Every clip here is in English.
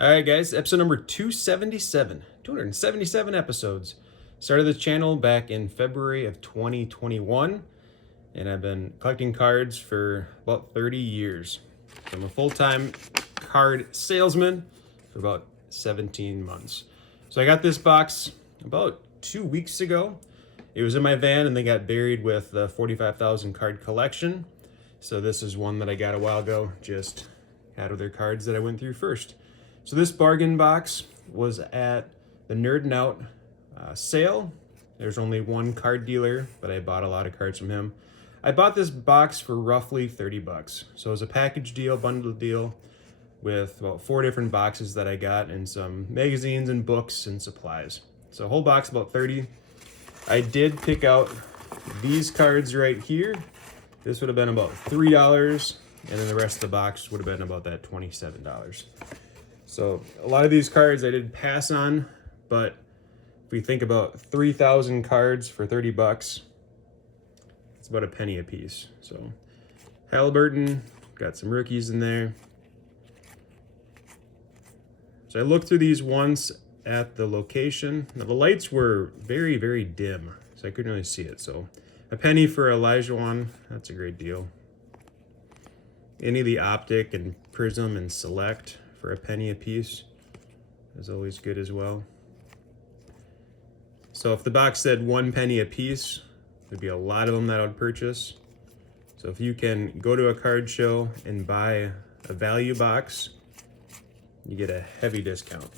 All right, guys, episode number 277. 277 episodes. Started this channel back in February of 2021, and I've been collecting cards for about 30 years. So I'm a full-time card salesman for about 17 months. So I got this box about 2 weeks ago. It was in my van, and they got buried with the 45,000 card collection. So this is one that I got a while ago, just out of their cards that I went through first. So this bargain box was at the Nerdinout sale. There's only one card dealer, but I bought a lot of cards from him. I bought this box for roughly 30 bucks. So it was a package deal, bundle deal, with about 4 different boxes that I got and some magazines and books and supplies. So a whole box about 30. I did pick out these cards right here. This would have been about $3, and then the rest of the box would have been about that $27. So a lot of these cards I did pass on, but if we think about 3,000 cards for 30 bucks, it's about a penny a piece. So Halliburton, got some rookies in there. So I looked through these once at the location. Now the lights were very, very dim, so I couldn't really see it. So a penny for Elijah one, that's a great deal. Any of the Optic and Prism and Select for a penny a piece is always good as well. So if the box said 1 penny a piece, there'd be a lot of them that I would purchase. So if you can go to a card show and buy a value box, you get a heavy discount.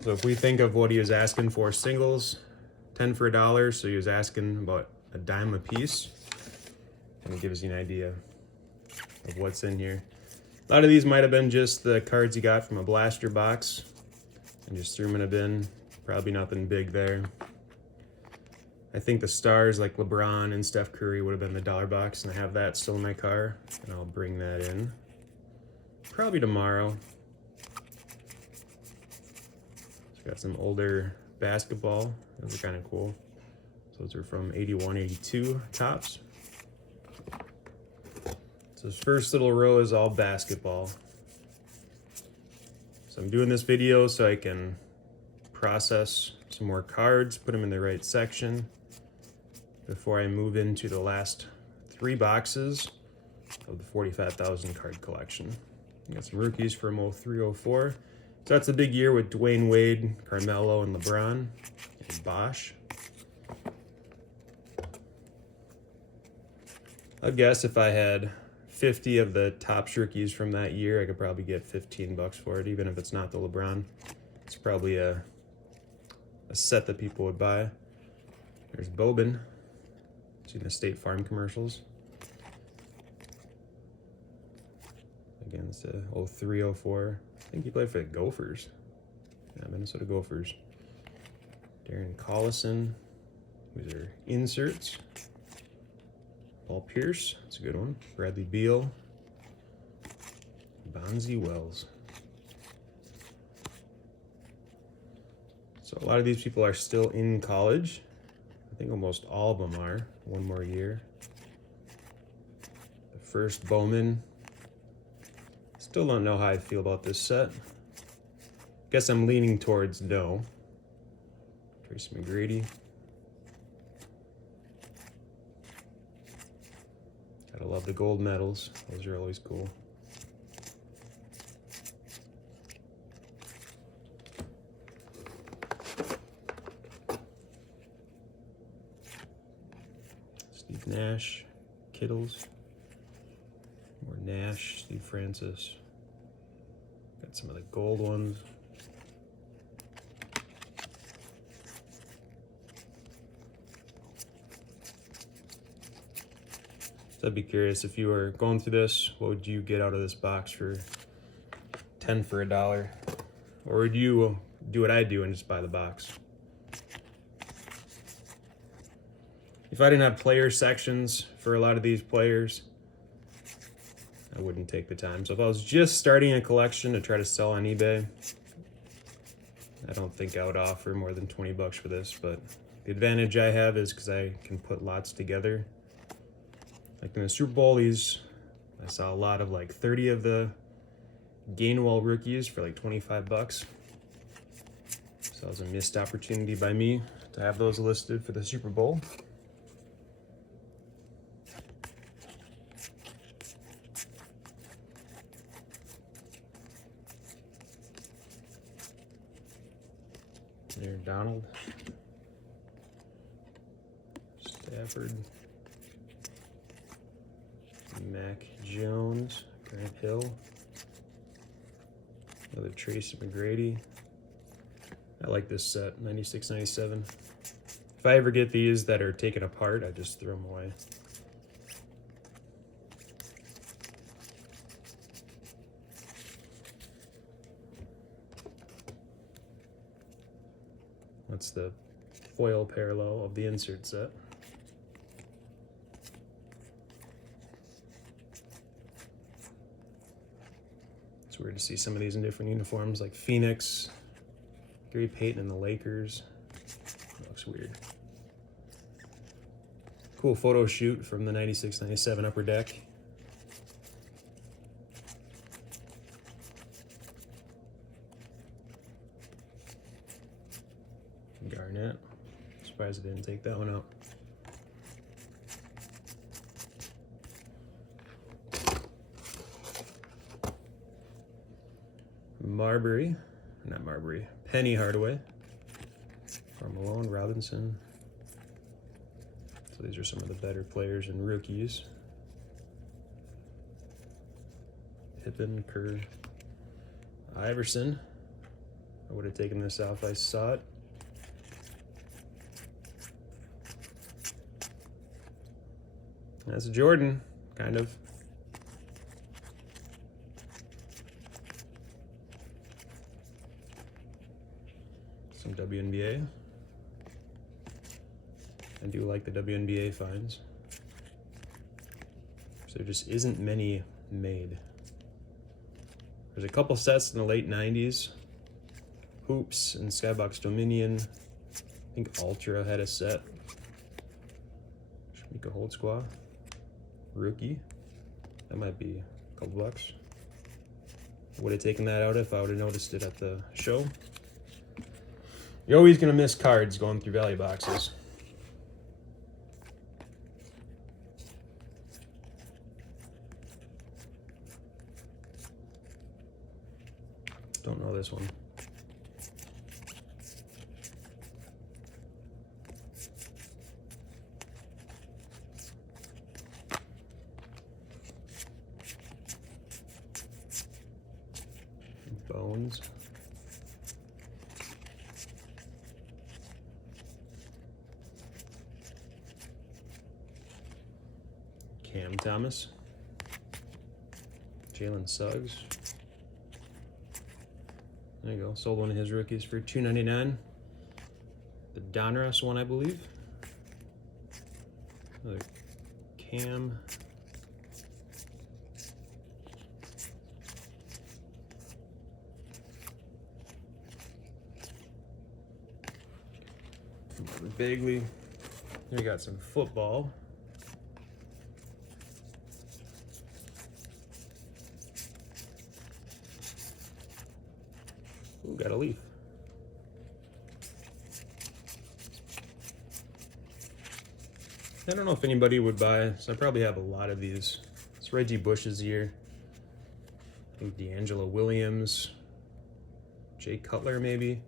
So if we think of what he was asking for singles, 10 for $1, so he was asking about a dime a piece. And it gives you an idea of what's in here. A lot of these might have been just the cards he got from a blaster box and just threw them in a bin. Probably nothing big there. I think the stars like LeBron and Steph Curry would have been the dollar box, and I have that still in my car, and I'll bring that in probably tomorrow. So got some older basketball. Those are kind of cool. Those are from 81, 82 tops. So this first little row is all basketball. So I'm doing this video so I can process some more cards, put them in the right section before I move into the last 3 boxes of the 45,000 card collection. I got some rookies from 03, 04. So that's a big year with Dwayne Wade, Carmelo, and LeBron, and Bosch. I'd guess if I had 50 of the top rookies from that year, I could probably get 15 bucks for it, even if it's not the LeBron. It's probably a set that people would buy. There's Boban. Seen the State Farm commercials. Again, it's a 03, 04. I think he played for the Gophers. Yeah, Minnesota Gophers. Darren Collison. These are inserts. Paul Pierce, that's a good one. Bradley Beal. Bonzi Wells. So a lot of these people are still in college. I think almost all of them are. One more year. The first Bowman. Still don't know how I feel about this set. Guess I'm leaning towards no. Tracy McGrady. Gotta love the gold medals. Those are always cool. Steve Nash, Kittles. More Nash, Steve Francis. Got some of the gold ones. So I'd be curious, if you were going through this, what would you get out of this box for 10 for $1? Or would you do what I do and just buy the box? If I didn't have player sections for a lot of these players, I wouldn't take the time. So if I was just starting a collection to try to sell on eBay, I don't think I would offer more than 20 bucks for this, but the advantage I have is because I can put lots together. Like in the Super Bowl, I saw a lot of like 30 of the Gainwell rookies for like 25 bucks. So that was a missed opportunity by me to have those listed for the Super Bowl. There, Donald, Stafford, Mac Jones, Grant Hill, another Tracy McGrady. I like this set, 96, 97. If I ever get these that are taken apart, I just throw them away. That's the foil parallel of the insert set. It's weird to see some of these in different uniforms, like Phoenix, Gary Payton and the Lakers. That looks weird. Cool photo shoot from the 96-97 Upper Deck. Garnett. Surprised I didn't take that one out. Penny Hardaway, Malone, Robinson. So these are some of the better players and rookies. Pippen, Kerr, Iverson. I would have taken this out if I saw it. That's a Jordan, kind of. Some WNBA. I do like the WNBA finds. So there just isn't many made. There's a couple sets in the late 90s. Hoops and Skybox Dominion. I think Ultra had a set. Shamika Holdsclaw. Rookie. That might be a couple bucks. I would have taken that out if I would have noticed it at the show. You're always going to miss cards going through value boxes. Don't know this one. Bones. Cam Thomas. Jalen Suggs. There you go. Sold one of his rookies for $2.99. The Donruss one, I believe. Another Cam. Bagley. Here we got some football. Ooh, got a leaf. I don't know if anybody would buy, so I probably have a lot of these. It's Reggie Bush's year. I think D'Angelo Williams, Jay Cutler maybe.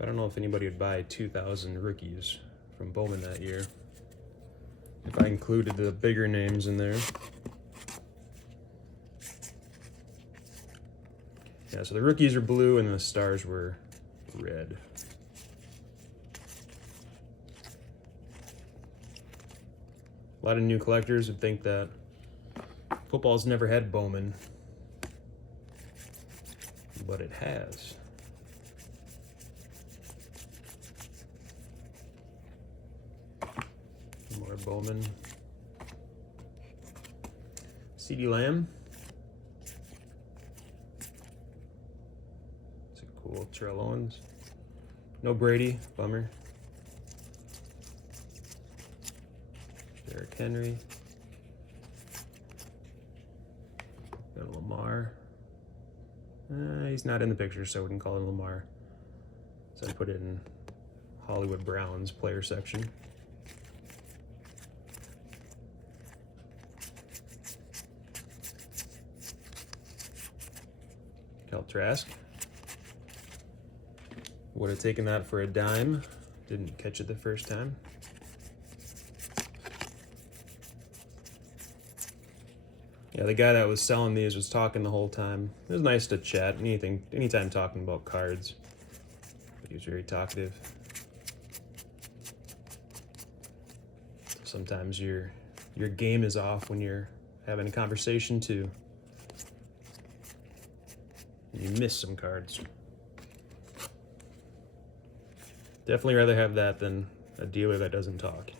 I don't know if anybody would buy 2,000 rookies from Bowman that year. If I included the bigger names in there. Yeah, so the rookies are blue and the stars were red. A lot of new collectors would think that football's never had Bowman, but it has. More Bowman. CeeDee Lamb. It's a cool Terrell Owens. No Brady, bummer. Derrick Henry. Got Lamar. He's not in the picture, so we can call him Lamar. So I put it in Hollywood Browns player section. Cal Trask. Would have taken that for a dime. Didn't catch it the first time. Yeah, the guy that was selling these was talking the whole time. It was nice to chat. Anytime talking about cards. But he was very talkative. Sometimes your game is off when you're having a conversation too. You miss some cards. Definitely rather have that than a dealer that doesn't talk.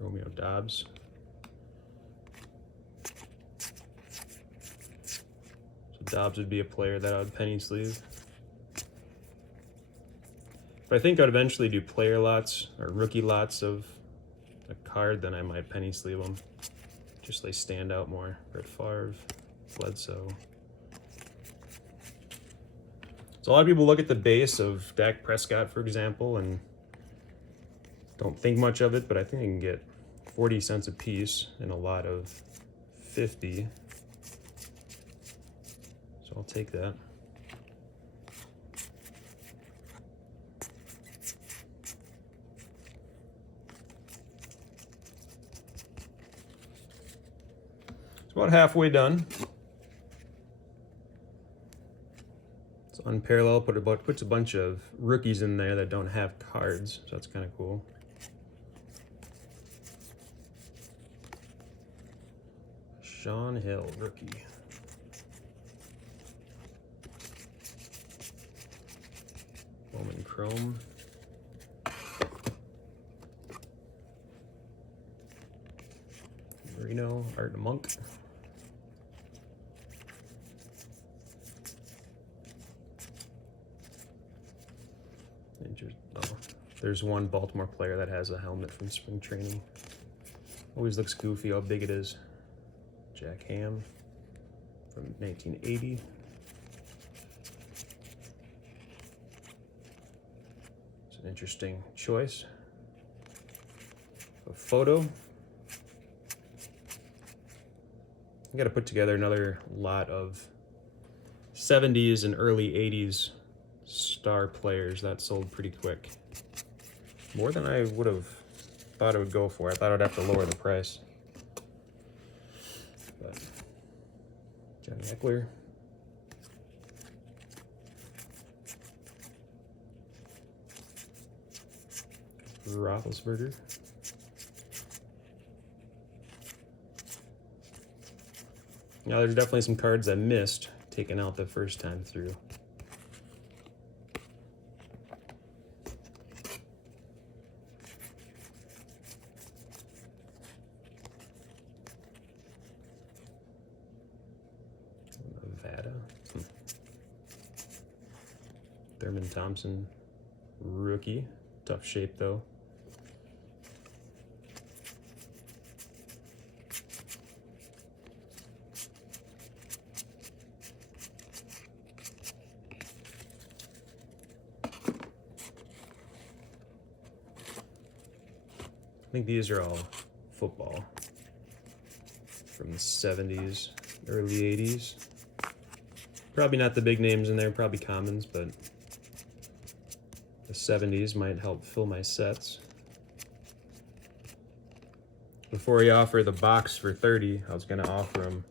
Romeo Dobbs. So Dobbs would be a player that I would penny sleeve. If I think I'd eventually do player lots or rookie lots of a card, then I might penny sleeve them. Just they stand out more. Brett Favre, Bledsoe. So a lot of people look at the base of Dak Prescott, for example, and don't think much of it, but I think I can get 40 cents a piece in a lot of 50. So I'll take that. It's about halfway done. It's unparalleled, puts a bunch of rookies in there that don't have cards, so that's kind of cool. Sean Hill, rookie. Bowman Chrome. Reno, Art Monk. Oh, there's one Baltimore player that has a helmet from spring training. Always looks goofy how big it is. Jack Ham from 1980. It's an interesting choice. A photo. I got to put together another lot of 70s and early 80s star players. That sold pretty quick. More than I would have thought it would go for. I thought I'd have to lower the price. But Johnny Eckler. Roethlisberger. Now there's definitely some cards I missed taking out the first time through. Nevada. Thurman Thompson, rookie. Tough shape though. I think these are all football from the 70s, early 80s. Probably not the big names in there, probably commons, but the 70s might help fill my sets. Before he offered the box for 30, I was gonna offer him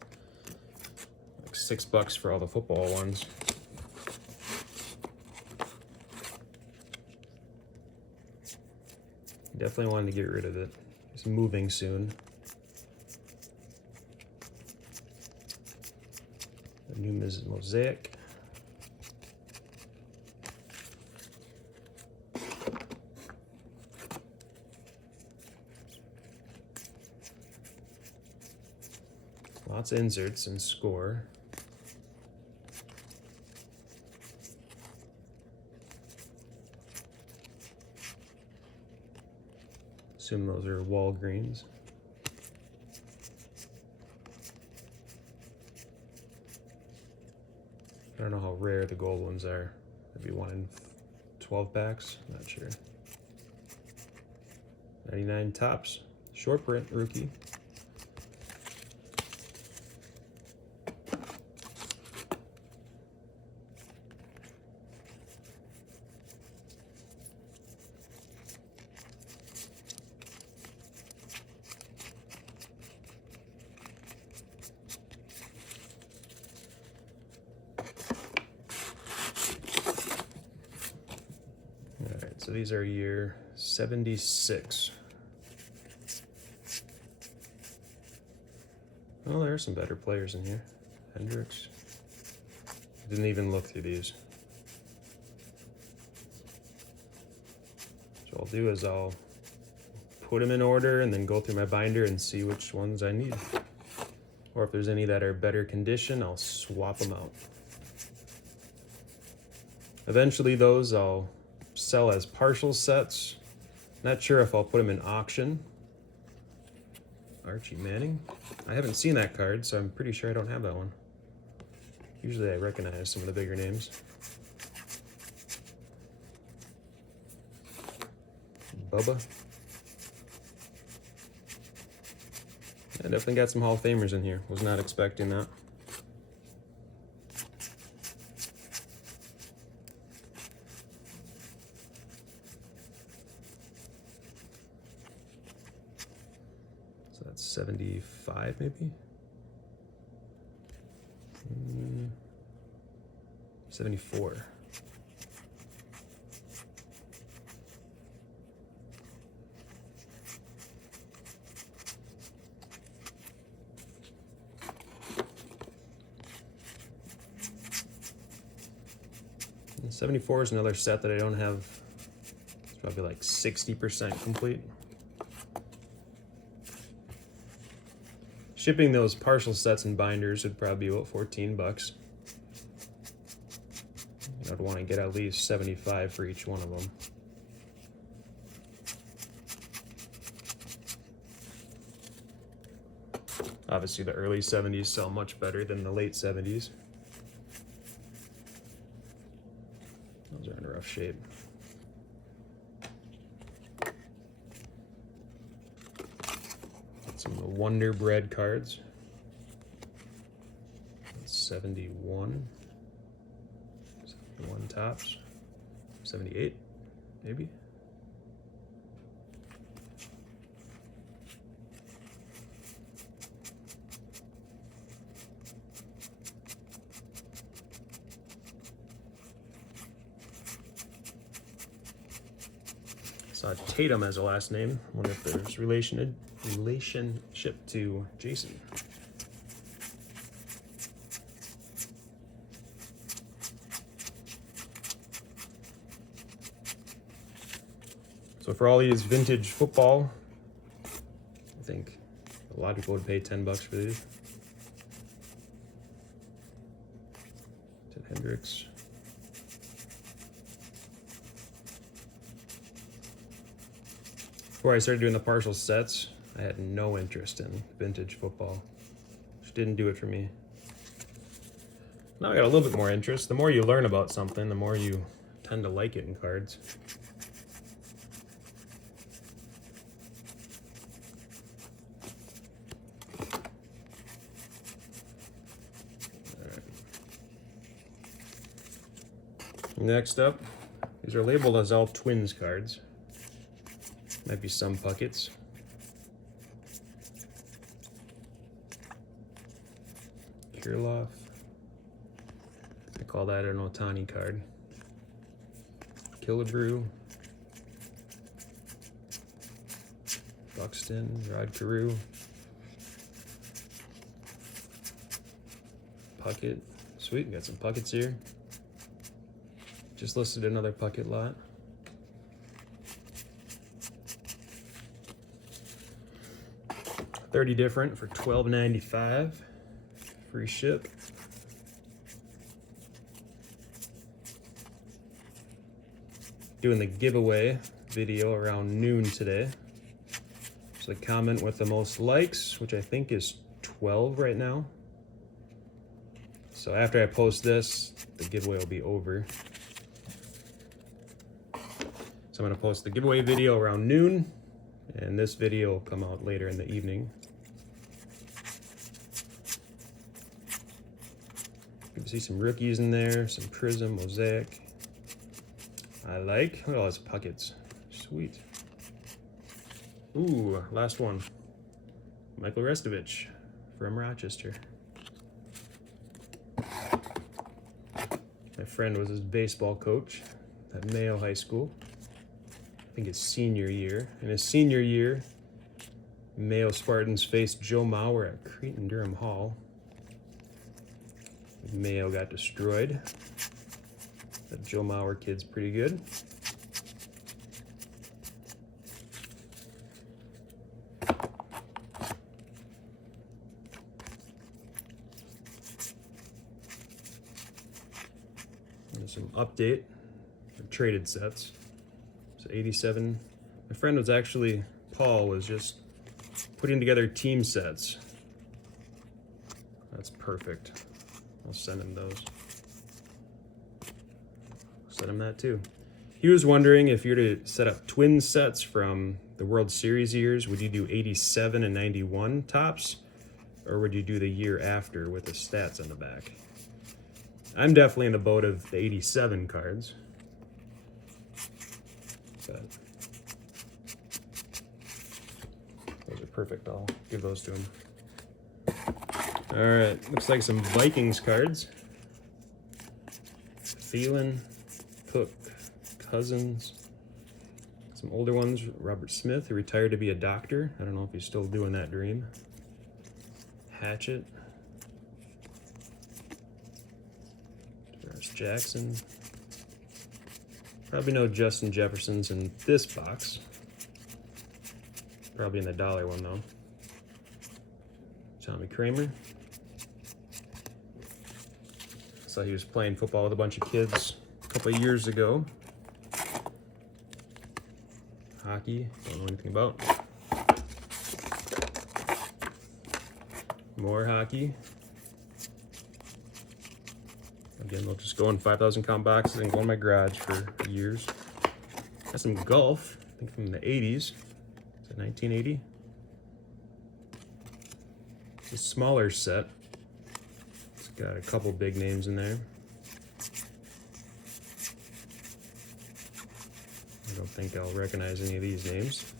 like $6 for all the football ones. Definitely wanted to get rid of it. It's moving soon. A new mosaic. Lots of inserts and score. Assume those are Walgreens. don't know how rare the gold ones are. Maybe 1 in 12 packs. Not sure. 99 tops. Short print rookie. Alright, so these are year 76. Oh, there are some better players in here. Hendricks. Didn't even look through these. So what I'll do is I'll put them in order and then go through my binder and see which ones I need. Or if there's any that are better condition, I'll swap them out. Eventually those I'll sell as partial sets. Not sure if I'll put them in auction. Archie Manning. I haven't seen that card, so I'm pretty sure I don't have that one. Usually I recognize some of the bigger names. Bubba. I definitely got some Hall of Famers in here. Was not expecting that. So that's 75 maybe? 74. And 74 is another set that I don't have. It's probably like 60% complete. Shipping those partial sets and binders would probably be about 14 bucks. I'd want to get at least 75 for each one of them. Obviously the early 70s sell much better than the late 70s. Those are in rough shape. Some of the Wonder Bread cards. 71. 71 tops. 78, maybe. Saw Tatum as a last name. Wonder if there's relationship to Jason. So for all these vintage football, I think a lot of people would pay 10 bucks for these. Hendricks. Before I started doing the partial sets, I had no interest in vintage football. Just didn't do it for me. Now I got a little bit more interest. The more you learn about something, the more you tend to like it in cards. Next up, these are labeled as all Twins cards. Might be some Puckets. Kirilloff. I call that an Ohtani card. Killebrew. Buxton, Rod Carew. Puckett. Sweet, got some Puckets here. Just listed another Puckett lot. $30 different for $12.95. Free ship. Doing the giveaway video around noon today. So the comment with the most likes, which I think is 12 right now. So after I post this, the giveaway will be over. So I'm going to post the giveaway video around noon, and this video will come out later in the evening. You can see some rookies in there, some Prism, Mosaic. I like. Look at all those pockets. Sweet. Ooh, last one. Michael Restovich from Rochester. My friend was his baseball coach at Mayo High School. I think his senior year. In his senior year, Mayo Spartans faced Joe Mauer at Cretan Durham Hall. Mayo got destroyed. That Joe Mauer kid's pretty good. And some update for traded sets. So 87. My friend was actually, Paul was just putting together team sets. That's perfect. I'll send him those. Send him that too. He was wondering if you're to set up twin sets from the World Series years, would you do 87 and 91 tops? Or would you do the year after with the stats on the back? I'm definitely in the boat of the 87 cards. But those are perfect. I'll give those to him. All right, looks like some Vikings cards. Thielen, Cook, Cousins. Some older ones, Robert Smith, who retired to be a doctor. I don't know if he's still doing that dream. Hatchet. Josh Jackson. Probably no Justin Jeffersons in this box. Probably in the dollar one though. Tommy Kramer. Saw he was playing football with a bunch of kids a couple of years ago. Hockey, don't know anything about. More hockey. Again, they'll just go in 5,000 count boxes and go in my garage for years. Got some golf, I think from the 80s. Is it 1980? It's a smaller set. It's got a couple big names in there. I don't think I'll recognize any of these names.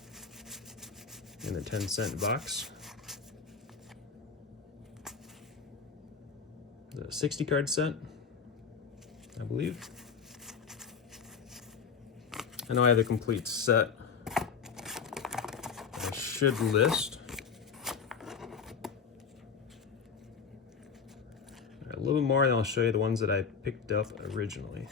In the 10-cent box. The 60 card set, I believe. I know I have the complete set. I should list. A little bit more, and I'll show you the ones that I picked up originally.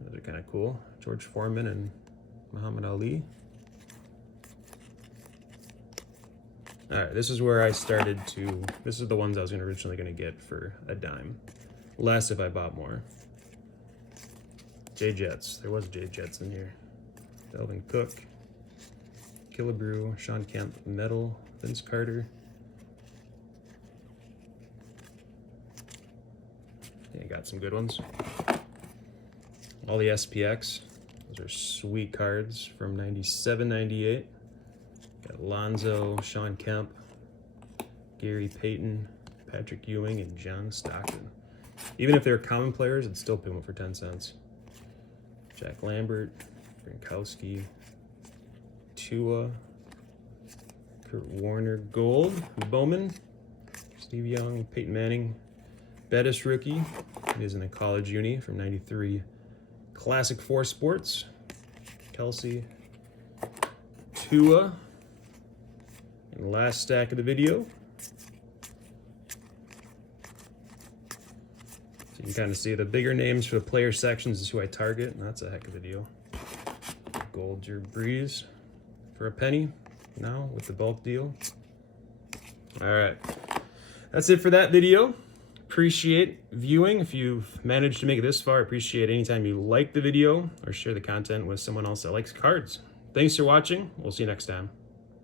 Those are kind of cool. George Foreman and Muhammad Ali. All right, this is where I started to, this is the ones I was originally going to get for a dime. Less if I bought more. J-Jets, there was J-Jets in here. Delvin Cook, Killebrew, Sean Kemp, Metal, Vince Carter. Yeah, got some good ones. All the SPX, those are sweet cards from 97, 98. Got Lonzo, Sean Kemp, Gary Payton, Patrick Ewing, and John Stockton. Even if they're common players, I'd still pick them up for 10 cents. Jack Lambert, Gronkowski, Tua, Kurt Warner, Gold, Bowman, Steve Young, Peyton Manning, Bettis rookie. He is in a college uni from 93. Classic 4 Sports, Kelsey, Tua. And the last stack of the video. So you can kind of see the bigger names for the player sections is who I target, and that's a heck of a deal. Gold Drew Brees for a penny now with the bulk deal. All right, that's it for that video. Appreciate viewing. If you've managed to make it this far, appreciate anytime you like the video or share the content with someone else that likes cards. Thanks for watching. We'll see you next time.